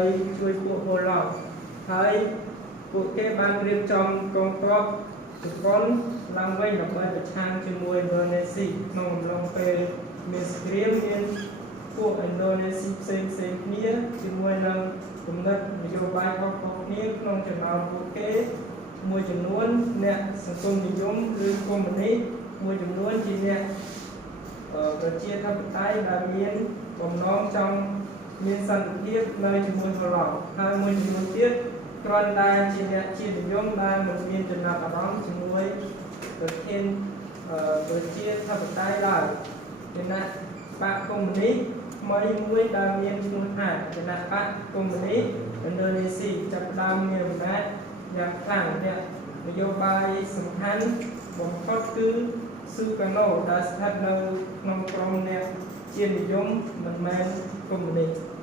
ជួយពួកពលរដ្ឋហើយពួកគេបានរៀបចំកងទ័ពជប៉ុនឡើងវិញដើម្បីប្រឆាំងជាមួយឥណ្ឌូនេស៊ីក្នុងអំឡុងពេលមានសង្គ្រាមមានពួកឥណ្ឌូនេស៊ីផ្សេងគ្នាជាមួយនឹងគំនិតនយោបាយខុសៗគ្នាក្នុងចំណោមពួកគេមួយចំនួនអ្នកសង្គមនិយមឬកុម្មុយនីសមួយចំនួនជាអ្នកប្រជាធិបតេយ្យដែលមានបំណងចង់មានសន្តិភាពនៅជាមួយពលរដ្ឋហើយមួយចំនួនទៀតគ្រាន់តែជាអ្នកជាតិនិយមដែលមិនមានចំណាប់អារម្មណ៍ជាមួយប្រធានប្រជាធិបតេយ្យឡើយគណៈបកកុម្មុយនីសថ្មីមួយដែលមានឈ្មោះថាគណៈបកកុម្មុយនីសឥណ្ឌូនេស៊ីចាប់ផ្ដើមមានអំណាចយ៉ាងខ្លាំងអ្នកនយោបាយសំខាន់បំផុតគឺស៊ូកាណូដែលស្ថិតនៅក្នុងក្រុមអ្នកជាតិនិយមមិនមែនកុម្មុយនីស